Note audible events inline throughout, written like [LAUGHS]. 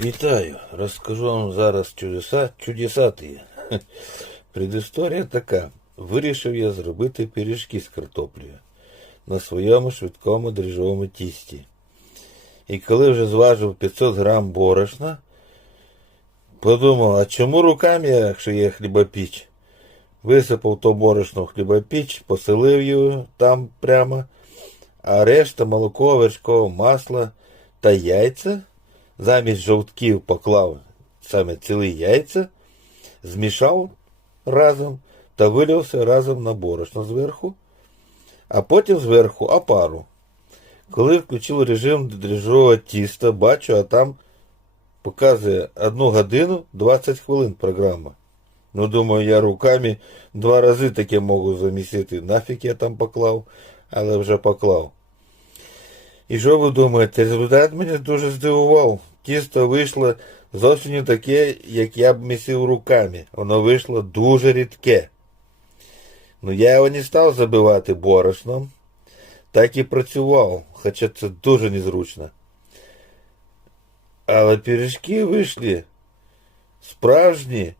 Вітаю! Розкажу вам зараз чудеса, чудесатые. Предісторія така. Вирішив я зробити пиріжки з картоплею на своєму швидкому дріжджовому тісті. І коли вже зважив 500 грам борошна, подумав, а чому руками, якщо є хлібопіч? Висипав то борошно в хлібопіч, поселив його там прямо, а решта молоко, вершкове масло та яйця замість жовтків поклав саме цілі яйця, змішав разом та вилівся разом на борошно зверху, а потім зверху опару. Коли включив режим дріжджового тіста, бачу, а там показує 1 годину 20 хвилин програма. Ну, думаю, я руками два рази таке можу замісити. Нафіг я там поклав, але вже поклав. І що ви думаєте, результат мене дуже здивував. Тісто вийшло зовсім не таке, як я б місив руками. Воно вийшло дуже рідке. Ну я його не став забивати борошном, так і працював, хоча це дуже незручно. Але пиріжки вийшли справжні,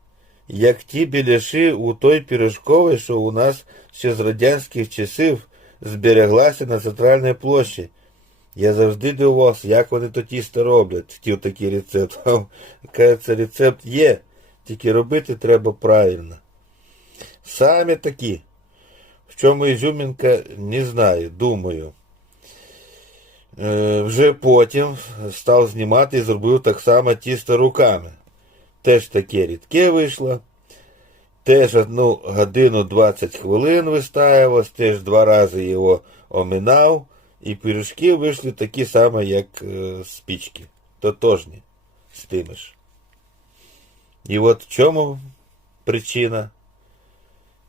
як ті біляші у той пиріжковій, що у нас ще з радянських часів збереглася на центральній площі. Я завжди дивувався, як вони то тісто роблять, хотів такий рецепт. [LAUGHS] Кажеться, рецепт є, тільки робити треба правильно. Самі такі. В чому ізюмінка, не знаю, думаю. Е, вже потім став знімати і зробив так само тісто руками. Теж таке рідке вийшло. Теж одну годину 20 хвилин вистаювалось, теж два рази його оминав. І пиріжки вийшли такі самі, як е, спічки. Тотожні з тими ж. І от в чому причина?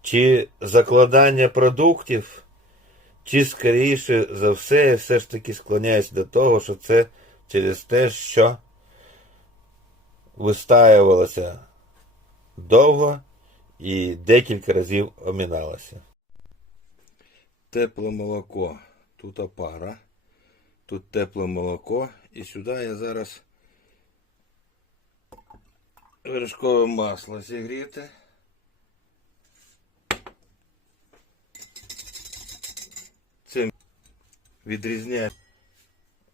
Чи закладання продуктів, чи скоріше за все, я все ж таки склоняюсь до того, що це через те, що вистаювалося довго і декілька разів оминалося. Тепле молоко. Тут опара, тут тепле молоко. І сюди я зараз вершкове масло зігріти. Це відрізняє.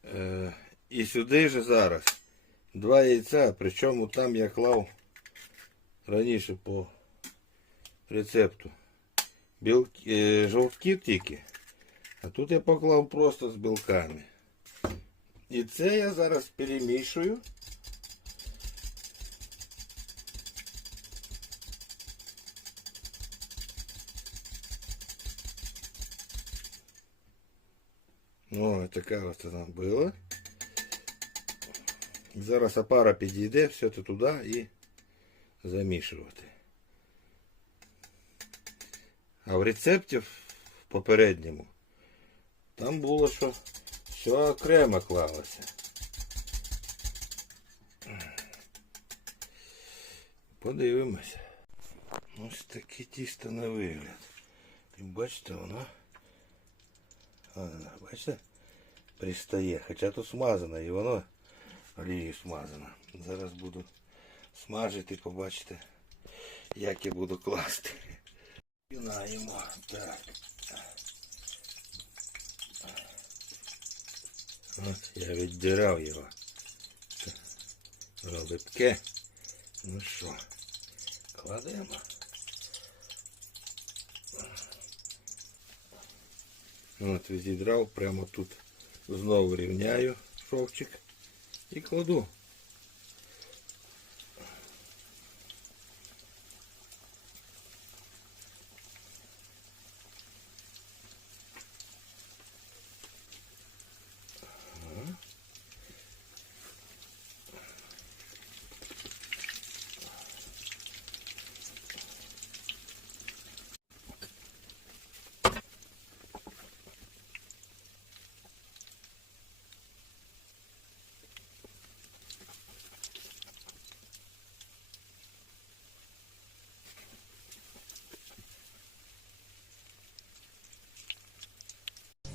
Е, і сюди же зараз два яйця, причому там я клав раніше по рецепту. Білки, е, жовтки тільки. А тут я поклав просто з білками. І це я зараз перемішую. Ну, така ось вона була. Зараз опара підійде, все це туди і замішувати. А в рецепті в попередньому там було, що все окремо клалося. Подивимося. Ось таке тісто на вигляд. І бачите, воно. А, бачите? Пристає. Хоча тут смазано і воно олією смазано. Зараз буду смажити, побачите, як я буду класти. Пінаємо. Так. От, я віддирав його. Воно. Ну що, кладемо. От, відідрав, прямо тут знову рівняю шовчик і кладу.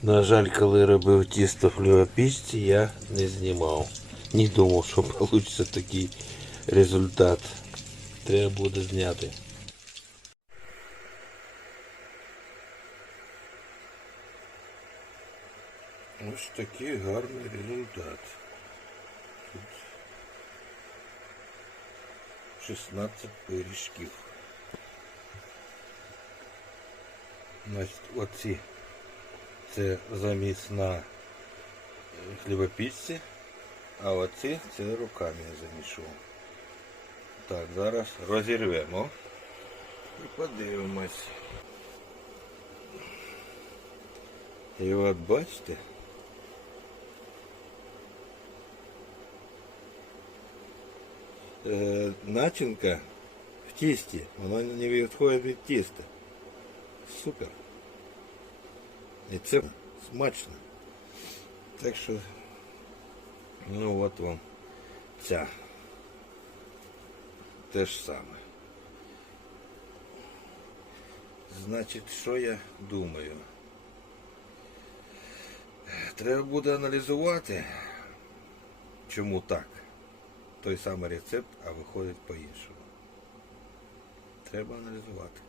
На жаль, коли робив тісто в флюопічці, я не знімав. Не думав, що вийде такий результат. Треба буде зняти. Ось такий гарний результат. Тут 16 пиріжків. Значить, оці це заміс на е, хлібопічці, а оці це руками я замішував. Так, зараз розірвемо і подивимось. І от бачите. Е, начинка в тісті, вона не відходить від тіста. Супер. І це смачно. Так що, ну от вам ця. Те ж саме. Значить, що я думаю? Треба буде аналізувати, чому так. Той самий рецепт, а виходить по-іншому. Треба аналізувати.